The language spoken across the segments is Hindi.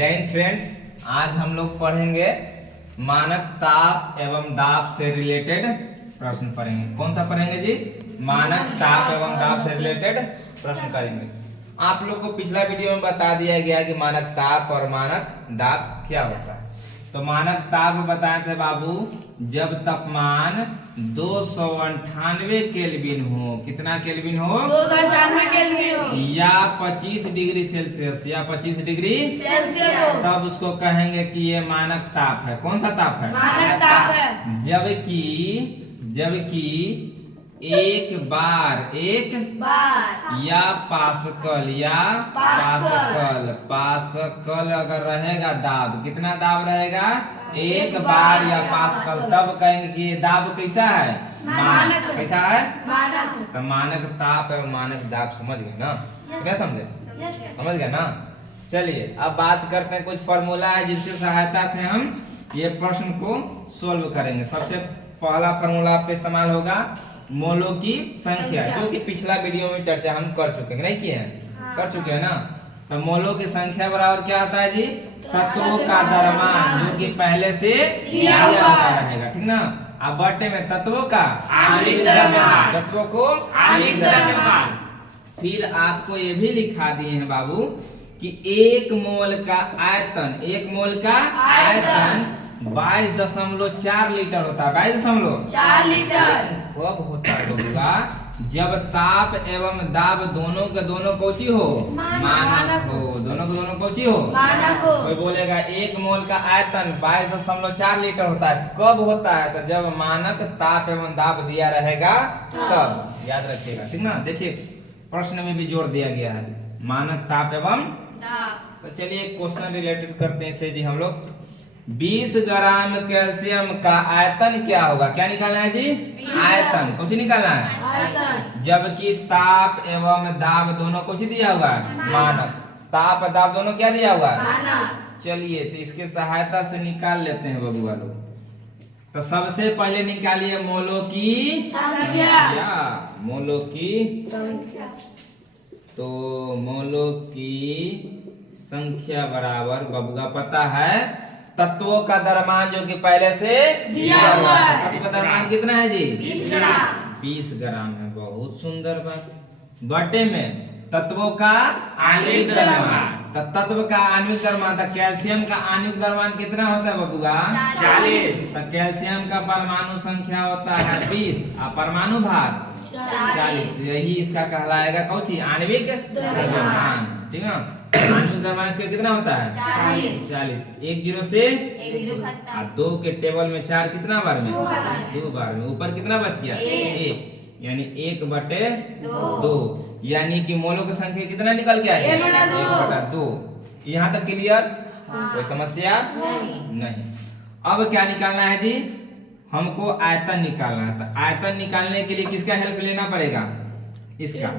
जय हिंद फ्रेंड्स, आज हम लोग पढ़ेंगे मानक ताप एवं दाब से रिलेटेड प्रश्न पढ़ेंगे। कौन सा पढ़ेंगे जी? मानक ताप एवं दाब से रिलेटेड प्रश्न करेंगे। आप लोग को पिछला वीडियो में बता दिया गया कि मानक ताप और मानक दाब क्या होता है। तो मानक ताप बताए थे बाबू, जब तापमान 298 केल्विन हो। कितना केल्विन हो? 298 केल्विन हो या 25 डिग्री सेल्सियस या 25 डिग्री सेल्सियस हो, तब उसको कहेंगे कि ये मानक ताप है। कौन सा ताप है? मानक ताप है। जबकि एक बार या पास्कल अगर रहेगा दाब, कितना दाब रहेगा? एक बार या पास्कल, तब कहेंगे कि ये दाब कैसा है? मानक। कैसा है? मानक। तो मानक ताप एवं मानक दाब समझ गए ना? क्या समझे? समझ गए ना? चलिए अब बात करते हैं, कुछ फॉर्मूला है जिसकी सहायता से हम ये प्रश्न को सोल्व करेंगे। सबसे पहला फॉर्मूला आपका इस्तेमाल होगा मोलों की संख्या, जो कि पिछला वीडियो में चर्चा हम कर चुके हैं। नहीं किए हैं? कर चुके हैं ना? तो मोलों की संख्या बराबर क्या होता है जी? तत्वों का द्रव्यमान, जो कि पहले से दिया हुआ रहेगा। ठीक ना? अब बटे में तत्वों का आणविक द्रव्यमान, तत्वों को आणविक द्रव्यमान। फिर आपको ये भी लिखा दिए हैं बाबू कि एक मोल का आयतन 22.4 लीटर होता है। 22.4 लीटर कब होता है बबुआ? जब ताप एवं दाब दोनों के दोनों कौची हो? मानक हो। दोनों के दोनों कौची हो? मानक हो। कोई बोलेगा एक मोल का आयतन 22.4 लीटर होता है। कब होता है? तो जब मानक ताप एवं दाब दिया रहेगा तब। याद रखिएगा, ठीक ना? देखिए प्रश्न में भी जोड़ दिया गया है मानक ताप एवं दाब। तो चलिए क्वेश्चन रिलेटेड करते हैं इसे जी। हम लोग 20 ग्राम कैल्शियम का आयतन क्या होगा? क्या निकालना है जी? आयतन। कुछ निकालना है आयतन। जबकि ताप एवं दाब दोनों कुछ दिया हुआ है? मानक। ताप और दाब दोनों क्या दिया हुआ है? मानक। चलिए तो इसके सहायता से निकाल लेते हैं बबुआ लोग। तो सबसे पहले निकालिए मोलों की संख्या। मोलों की संख्या। तो मोलों की संख्या बराबर बबुआ पता है तत्वों का द्रव्यमान, जो कि पहले से दिया हुआ है। तत्व का द्रव्यमान कितना है जी? 20 ग्राम। 20 ग्राम है। बहुत सुंदर बात। बटे में तत्वों का आणविक द्रव्यमान। तो तत्व का आणविक द्रव्यमान, तो कैल्शियम का आणविक द्रव्यमान कितना होता है बबुआ? 40। तो कैल्शियम का परमाणु संख्या होता है 20 और परमाणु भार 40। यही इसका कहलाएगा कौची? आणविक द्रव्यमान। ठीक है? आणविक द्रव्यमान इसका कितना होता है? 40। 1 0 से 2 के टेबल में 4 कितना बार में? 2 बार में। ऊपर कितना बच गया? 1, यानी 1/2। यानी कि मोलों की संख्या कितना निकल गया? 1/2। यहाँ तक क्लियर? कोई समस्या नहीं। अब क्या निकालना है जी? हमको आयतन निकालना है। तो आयतन निकालने के लिए किसका हेल्प लेना पड़ेगा? इसका।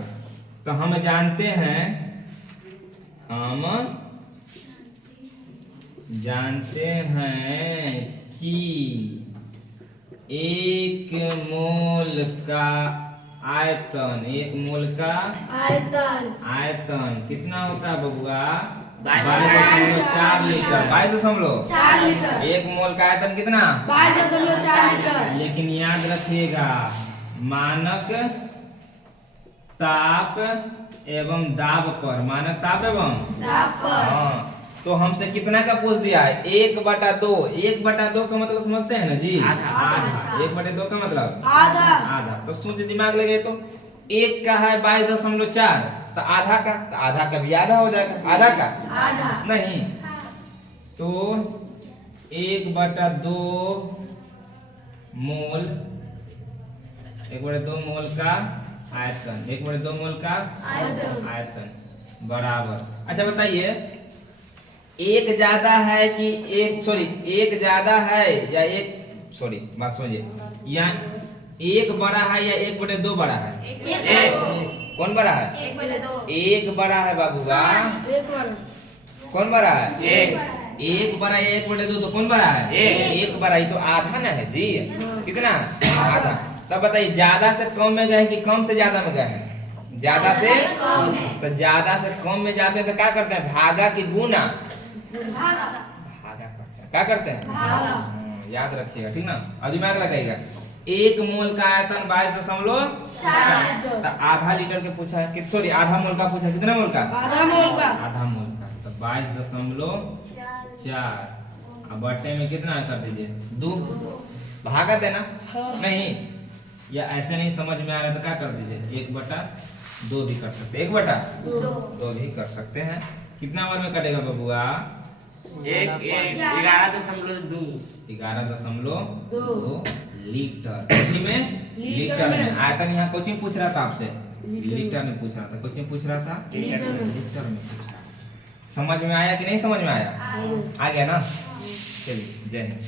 तो हम जानते हैं कि 1 मोल का आयतन कितना होता है बबुआ? 22.4 लीटर। 22.4 लीटर। 1 मोल का आयतन कितना? 22.4 लीटर। लेकिन याद रखिएगा मानक ताप एवं दाब पर, मानक ताप एवं दाब पर। हाँ, तो हमसे कितना का पूछ दिया है? 1/2। 1/2 का मतलब समझते हैं ना जी? आधा। 1/2 का मतलब आधा। तो सोच दिमाग लगे तो 1 का है 22.4, तो आधा का भी आधा हो जाएगा। आधा का नहीं, तो 1/2 मोल 1/2 मोल का आयतन 1/2 मोल का आयतन बराबर। अच्छा बताइए, एक ज्यादा है कि एक ज्यादा है या बात समझिए, या 1 बड़ा है या 1/2 बड़ा है? कौन बड़ा है? 1 बड़ा है बाबूगा। कौन बड़ा है? 1 बड़ा है। 1/2 तो कौन बड़ा है? 1 बड़ा ही तो आधा ना है जी। कितना? आधा। तब बताइए ज्यादा से कम में गए कि कम से ज्यादा में गए हैं? ज्यादा से कम में। तो ज्यादा से कम में जाते हैं तो क्या करते हैं? भागा की गुना। भागा भागा करते हैं। क्या करते हैं? भागा। याद रखिएगा, ठीक ना। अब दिमाग लगाइएगा। 1 मोल का आयतन 22.4। तो आधा लीटर के पूछा है कि सॉरी आधा मोल का पूछा, कितना मोल का? आधा मोल का। आधा मोल का। तो 22.4 अब बट्टे में कितना कर दीजिए 2। भागा देना नहीं, या ऐसे नहीं समझ में आ रहा तो क्या कर दीजिए 1/2 भी कर सकते हैं, 1/2 भी कर सकते हैं। कितना ओवर में कटेगा बबुआ? 11.2 11.2 लीटर। कोचिंग में लीटर में। आयतन यहाँ कोचिंग पूछ रहा था आपसे, लीटर में पूछ रहा था। कोचिंग पूछ रहा था लीटर में। लीटर में पूछ रहा था। समझ में आया कि नहीं समझ में आया? आ गया ना? चलिए, जय हिंद।